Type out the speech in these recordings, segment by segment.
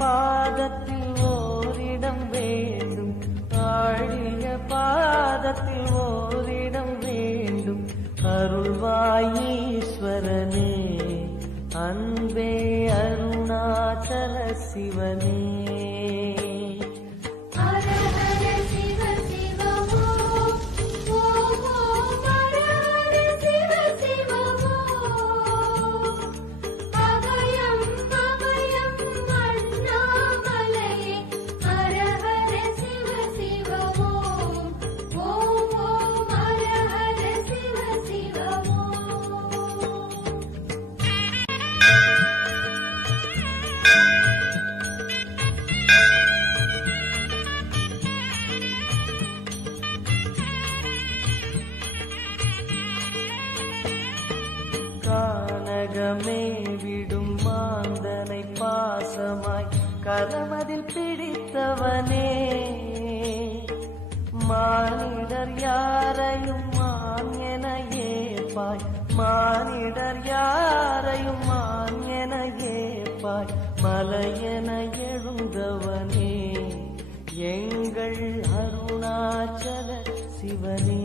பாதத்தில் ஓரிடம் வேண்டும், ஆழிய பாதத்தில் ஓரிடம் வேண்டும். அருள்வாயீஸ்வரனே, அன்பே அருணாச்சல சிவனே. கானகமே விடும் மாந்தனை பாசமாய் கரமதில் பிடித்தவனே, மானிடர் யாரையும் மான் என ஏற்பாய், மானிடர் யாரையும் மான் என ஏற்பாய். மலையென எழுந்தவனே, எங்கள் அருணாச்சல சிவனே.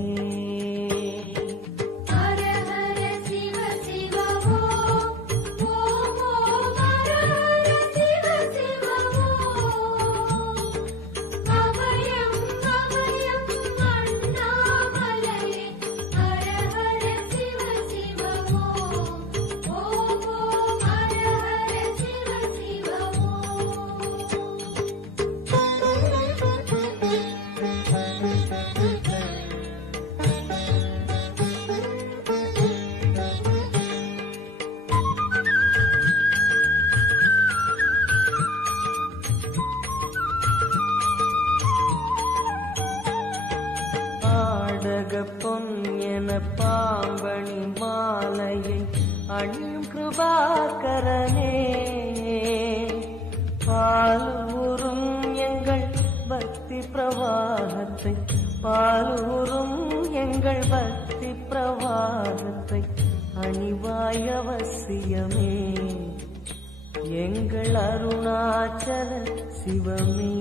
பொன் என பாம்பணி மாலையை அணியும் கிருபாகரனே, பாலூரும் எங்கள் பக்தி பிரவாகத்தை, பாலூரும் எங்கள் பக்தி பிரவாகத்தை அணிவாய் அவசியமே, எங்கள் அருணாச்சல சிவமே.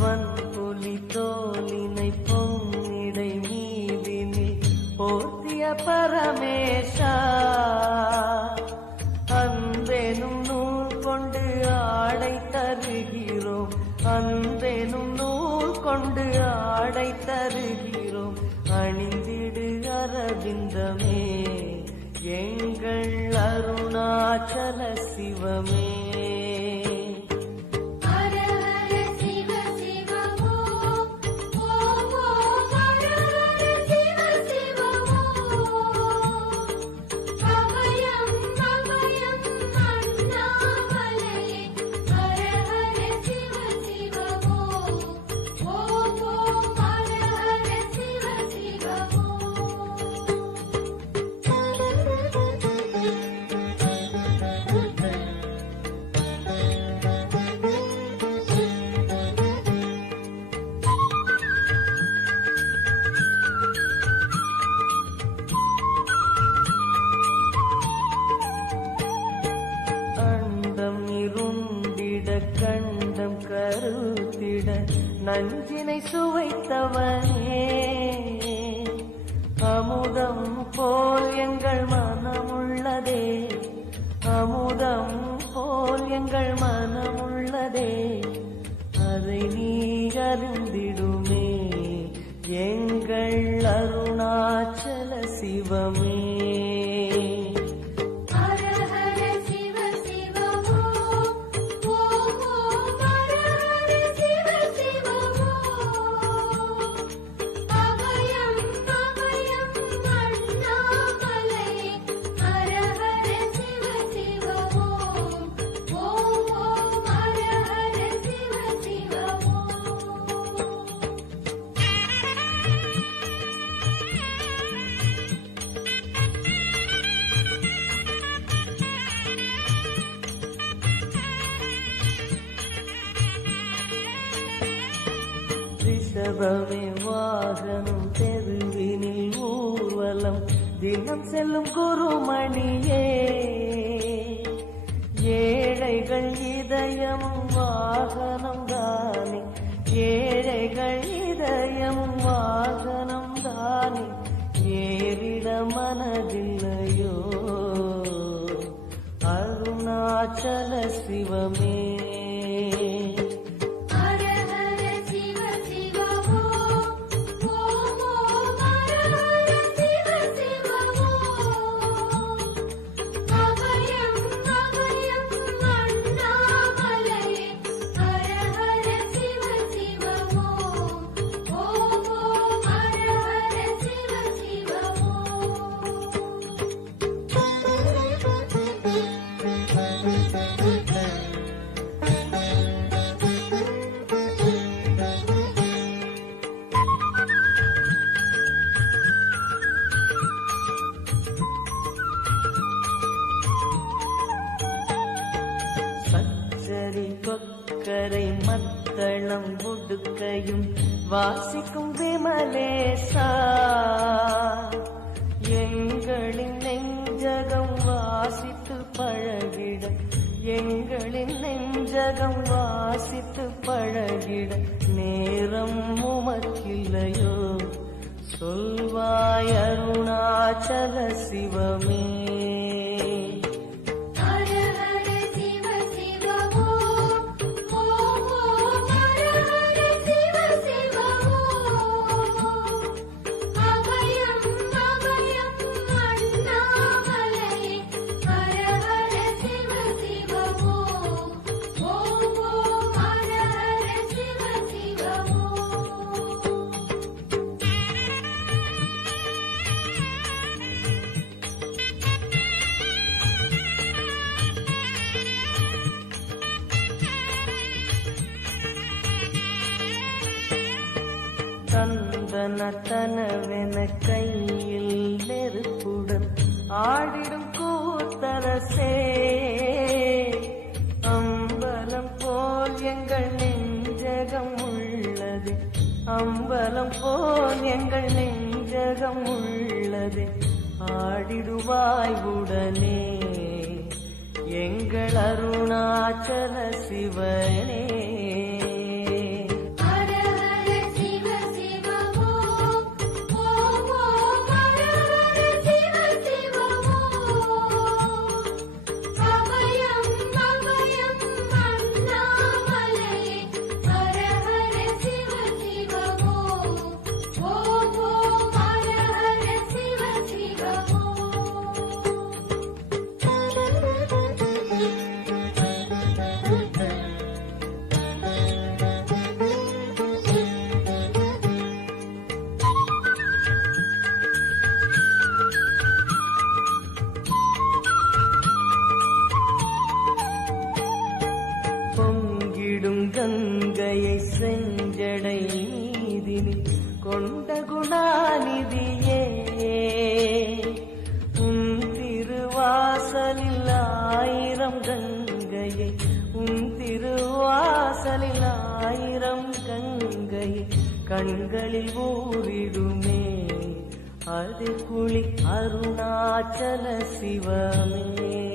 வன்புலி தோலினை பொன்னிடை மீதினில் போர்த்திய பரமேஷா, அன்பெனும் நூல் கொண்டு ஆடை தருகிறோம், அன்பெனும் நூல் கொண்டு ஆடை தருகிறோம். அணிந்திடு அரவிந்தமே, எங்கள் அருணாச்சல சிவமே. கண்டம் கருத்திட நஞ்சினை சுவைத்தவனே, அமுதம் போல் எங்கள் மனமுள்ளதே, அமுதம் போல் எங்கள் மனமுள்ளதே, அதை நீ அறிந்திடுமே, எங்கள் அருணாச்சல சிவமே. ரிஷபமே வாகனம் தெருவினில் ஊர்வலம் தினம் செல்லும் குருமணியே ஏழைகள் இதயமும் வாகனம் தானே ஏழைகள் இதயமும் வாகனம் தானே ஏறிட மனதில்லையோ அருணாச்சல சிவமே கொக்கரை மத்தளம் உடுக்கையும் வாசிக்கும் விமலேசா எங்களின் நெஞ்சகம் வாசித்து பழகிட எங்களின் நெஞ்சகம் வாசித்து பழகிட நேரம் உமக்கில்லையோ சொல்வாய் அருணாச்சல சிவமே தந்தனத்தனவென கையில் நெருப்புடன் ஆடிடும் கூத்தரசே அம்பலம் போல் எங்கள் நெஞ்சகம் உள்ளது அம்பலம் போல் எங்கள் நெஞ்சகம் உள்ளது ஆடிடுவாய் உடனே எங்கள் அருணாச்சல சிவனே பொங்கிடும் கங்கையை செஞ்சடை நீதினில் கொண்ட குணாநிதியே உன் திருவாசலில் ஆயிரம் கங்கையை உன் திருவாசலில் ஆயிரம் கங்கையை கண்களில் ஊறிடுமே அது குளி அருணாச்சல சிவமே